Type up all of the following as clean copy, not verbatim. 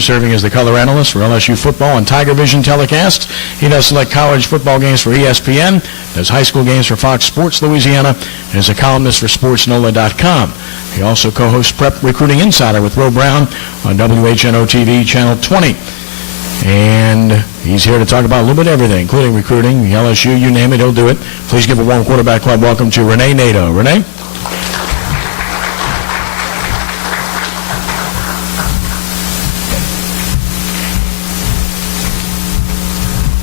serving as the color analyst for LSU football and Tiger Vision telecast. He does select college football games for ESPN, does high school games for Fox Sports Louisiana, and is a columnist for SportsNola.com. He also co-hosts Prep Recruiting Insider with Ro Brown on WHNO-TV Channel 20. And he's here to talk about a little bit of everything, including recruiting, the LSU, you name it, he'll do it. Please give a warm quarterback club welcome to Rene Nadeau. Rene?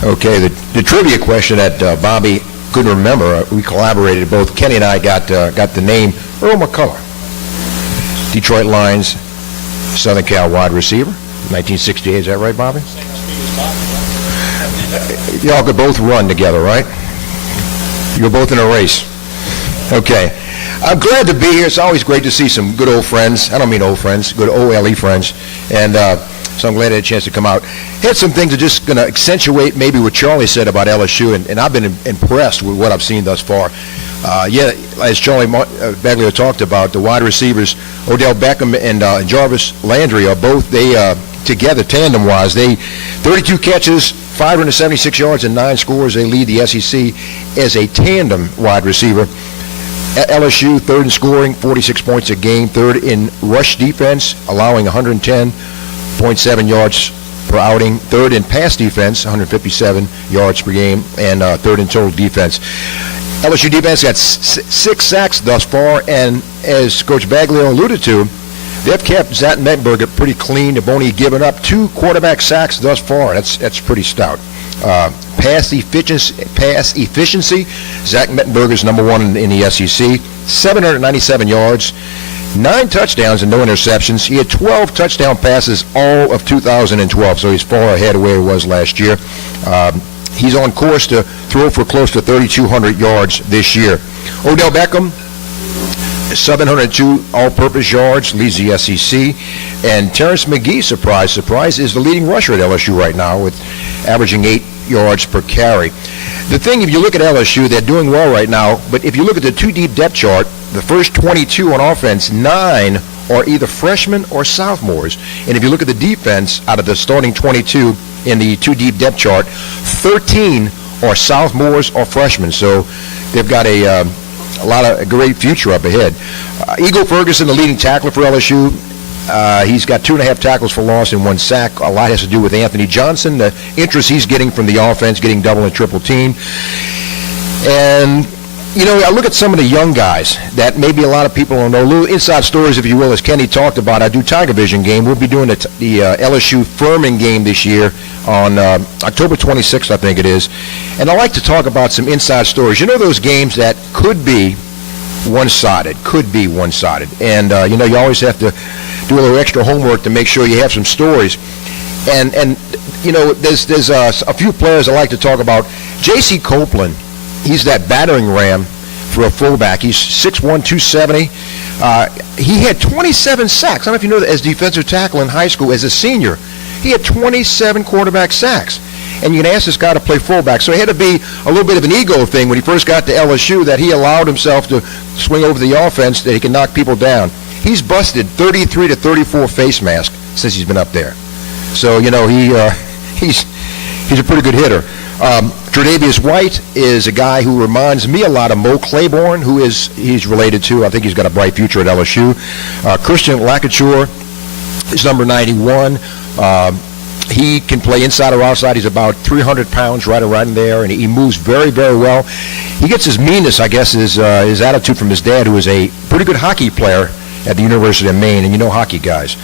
Okay, the trivia question that Bobby couldn't remember, we collaborated, both Kenny and I got the name Earl McCullough. Detroit Lions, Southern Cal wide receiver, 1968, is that right, Bobby? Y'all could both run together, right? You were both in a race. Okay. I'm glad to be here. It's always great to see some good old friends. I don't mean old friends, good OLE friends. And so I'm glad I had a chance to come out. Had some things that are just going to accentuate maybe what Charlie said about LSU, and I've been impressed with what I've seen thus far. As Charlie Baglio talked about, the wide receivers, Odell Beckham and Jarvis Landry are both, together, tandem-wise, they 32 catches, 576 yards, and 9 scores. They lead the SEC as a tandem wide receiver. LSU, third in scoring, 46 points a game, third in rush defense, allowing 110.7 yards per outing, third in pass defense, 157 yards per game, and third in total defense. LSU defense got 6 sacks thus far, and as Coach Baglio alluded to, they've kept Zach Mettenberger pretty clean. They've only given up 2 quarterback sacks thus far. That's pretty stout. Pass efficiency, Zach Mettenberger's number 1 in the SEC, 797 yards, 9 touchdowns and no interceptions. He had 12 touchdown passes all of 2012, so he's far ahead of where he was last year. He's on course to throw for close to 3,200 yards this year. Odell Beckham, 702 all-purpose yards, leads the SEC. And Terrence McGee, surprise, is the leading rusher at LSU right now, with averaging 8 yards per carry. The thing, if you look at LSU, they're doing well right now, but if you look at the 2-deep depth chart, the first 22 on offense, 9 are either freshmen or sophomores. And if you look at the defense, out of the starting 22 in the 2-deep depth chart, 13 are sophomores or freshmen. So they've got a great future up ahead. Eagle Ferguson, the leading tackler for LSU, he's got 2.5 tackles for loss and 1 sack. A lot has to do with Anthony Johnson, the interest he's getting from the offense, getting double and triple team. And, I look at some of the young guys that maybe a lot of people don't know. Little inside stories, if you will, as Kenny talked about. I do Tiger Vision game. We'll be doing the LSU Furman game this year on October 26th, I think it is. And I like to talk about some inside stories. Those games that could be one-sided. And, you always have to do a little extra homework to make sure you have some stories. And there's a few players I like to talk about. J.C. Copeland, he's that battering ram for a fullback. He's 6'1", 270. He had 27 sacks. I don't know if you know that, as defensive tackle in high school as a senior. He had 27 quarterback sacks. And you can ask this guy to play fullback. So it had to be a little bit of an ego thing when he first got to LSU, that he allowed himself to swing over the offense, that he can knock people down. He's busted 33 to 34 face masks since he's been up there. So, he's a pretty good hitter. Tre'Davious White is a guy who reminds me a lot of Mo Claiborne, who he's related to. I think he's got a bright future at LSU. Christian Lacouture is number 91. He can play inside or outside. He's about 300 pounds, right around there, and he moves very, very well. He gets his meanness, I guess, his attitude from his dad, who is a pretty good hockey player at the University of Maine, and hockey guys.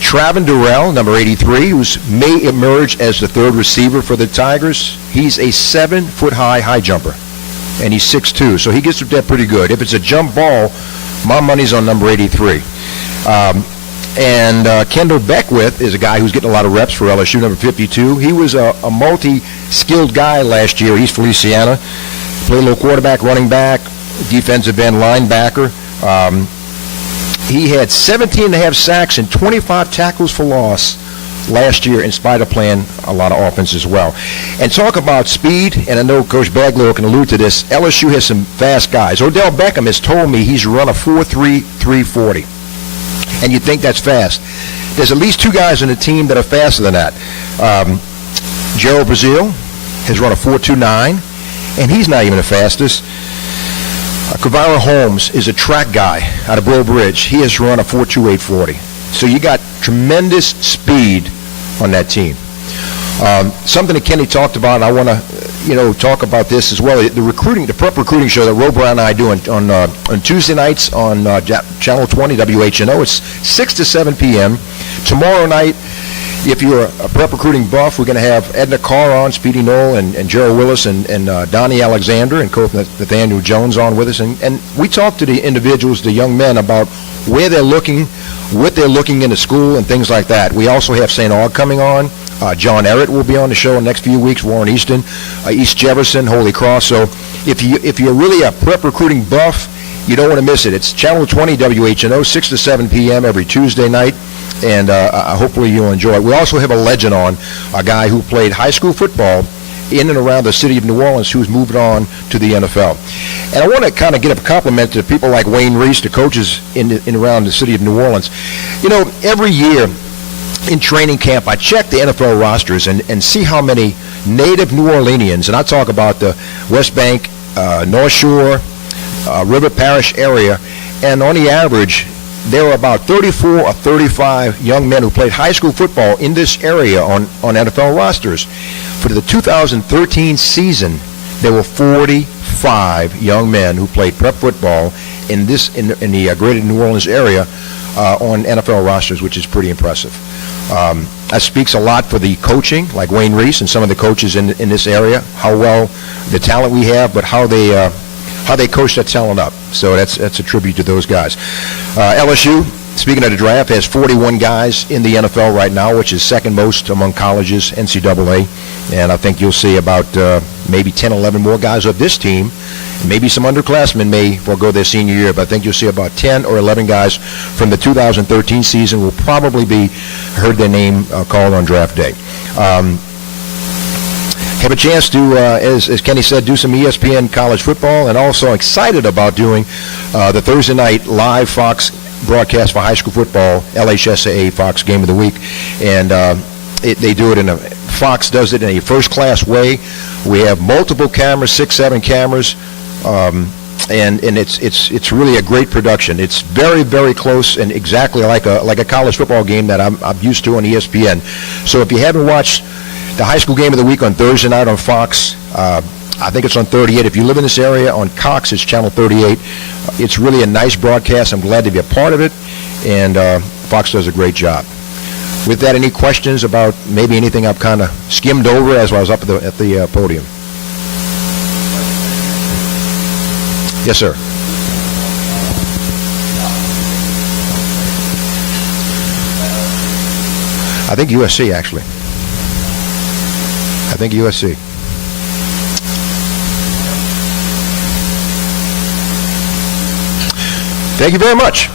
Travin Durrell, number 83, who may emerge as the third receiver for the Tigers. He's a 7-foot-high high jumper, and he's 6'2", so he gets up there pretty good. If it's a jump ball, my money's on number 83. Kendall Beckwith is a guy who's getting a lot of reps for LSU, number 52. He was a multi-skilled guy last year. He's Feliciana. Played a little quarterback, running back, defensive end, linebacker. He had 17.5 sacks and 25 tackles for loss last year, in spite of playing a lot of offense as well. And talk about speed, and I know Coach Baglio can allude to this, LSU has some fast guys. Odell Beckham has told me he's run a 4.3, 340. and you think that's fast. There's at least two guys on the team that are faster than that. Gerald Brazil has run a 4.29, and he's not even the fastest. Kavara Holmes is a track guy out of Breaux Bridge. He has run a 4.2840. So you got tremendous speed on that team. Something that Kenny talked about, and I want to, talk about this as well. The prep recruiting show that Ro Brown and I do on Tuesday nights on Channel 20 WHNO. It's 6 to 7 p.m. Tomorrow night, if you're a prep recruiting buff, we're going to have Edna Carr on, Speedy Knoll, and Gerald Willis, and Donnie Alexander, and Coach Nathaniel Jones on with us. And we talk to the individuals, the young men, about where they're looking, what they're looking into school, and things like that. We also have St. Aug coming on. John Errett will be on the show in the next few weeks, Warren Easton, East Jefferson, Holy Cross. So if you're really a prep recruiting buff, you don't want to miss it. It's Channel 20 WHNO, 6 to 7 p.m. every Tuesday night, and hopefully you'll enjoy it. We also have a legend on, a guy who played high school football in and around the city of New Orleans who's moved on to the NFL. And I want to kind of give a compliment to people like Wayne Reese, the coaches in around the city of New Orleans. Every year in training camp, I check the NFL rosters and see how many native New Orleanians, and I talk about the West Bank, North Shore, River Parish area, and on the average, there were about 34 or 35 young men who played high school football in this area on NFL rosters. For the 2013 season, there were 45 young men who played prep football in the greater New Orleans area on NFL rosters, which is pretty impressive. That speaks a lot for the coaching, like Wayne Reese and some of the coaches in this area, how well the talent we have, but how they coach that talent up. So that's a tribute to those guys. LSU, speaking of the draft, has 41 guys in the NFL right now, which is second most among colleges, NCAA. And I think you'll see about maybe 10, 11 more guys of this team. Maybe some underclassmen may forego their senior year, but I think you'll see about 10 or 11 guys from the 2013 season will probably be heard their name called on draft day. Have a chance to, as Kenny said, do some ESPN college football, and also excited about doing the Thursday night live Fox broadcast for high school football, LHSAA Fox Game of the Week. And they do it Fox does it in a first-class way. We have multiple cameras, 6, 7 cameras, and it's really a great production. It's very, very close and exactly like a college football game that I'm used to on ESPN. So if you haven't watched the high school game of the week on Thursday night on Fox, I think it's on 38. If you live in this area, on Cox, it's channel 38. It's really a nice broadcast. I'm glad to be a part of it, and Fox does a great job. With that, any questions about maybe anything I've kind of skimmed over as I was up at the podium? Yes, sir. I think USC, actually. I think USC. Thank you very much.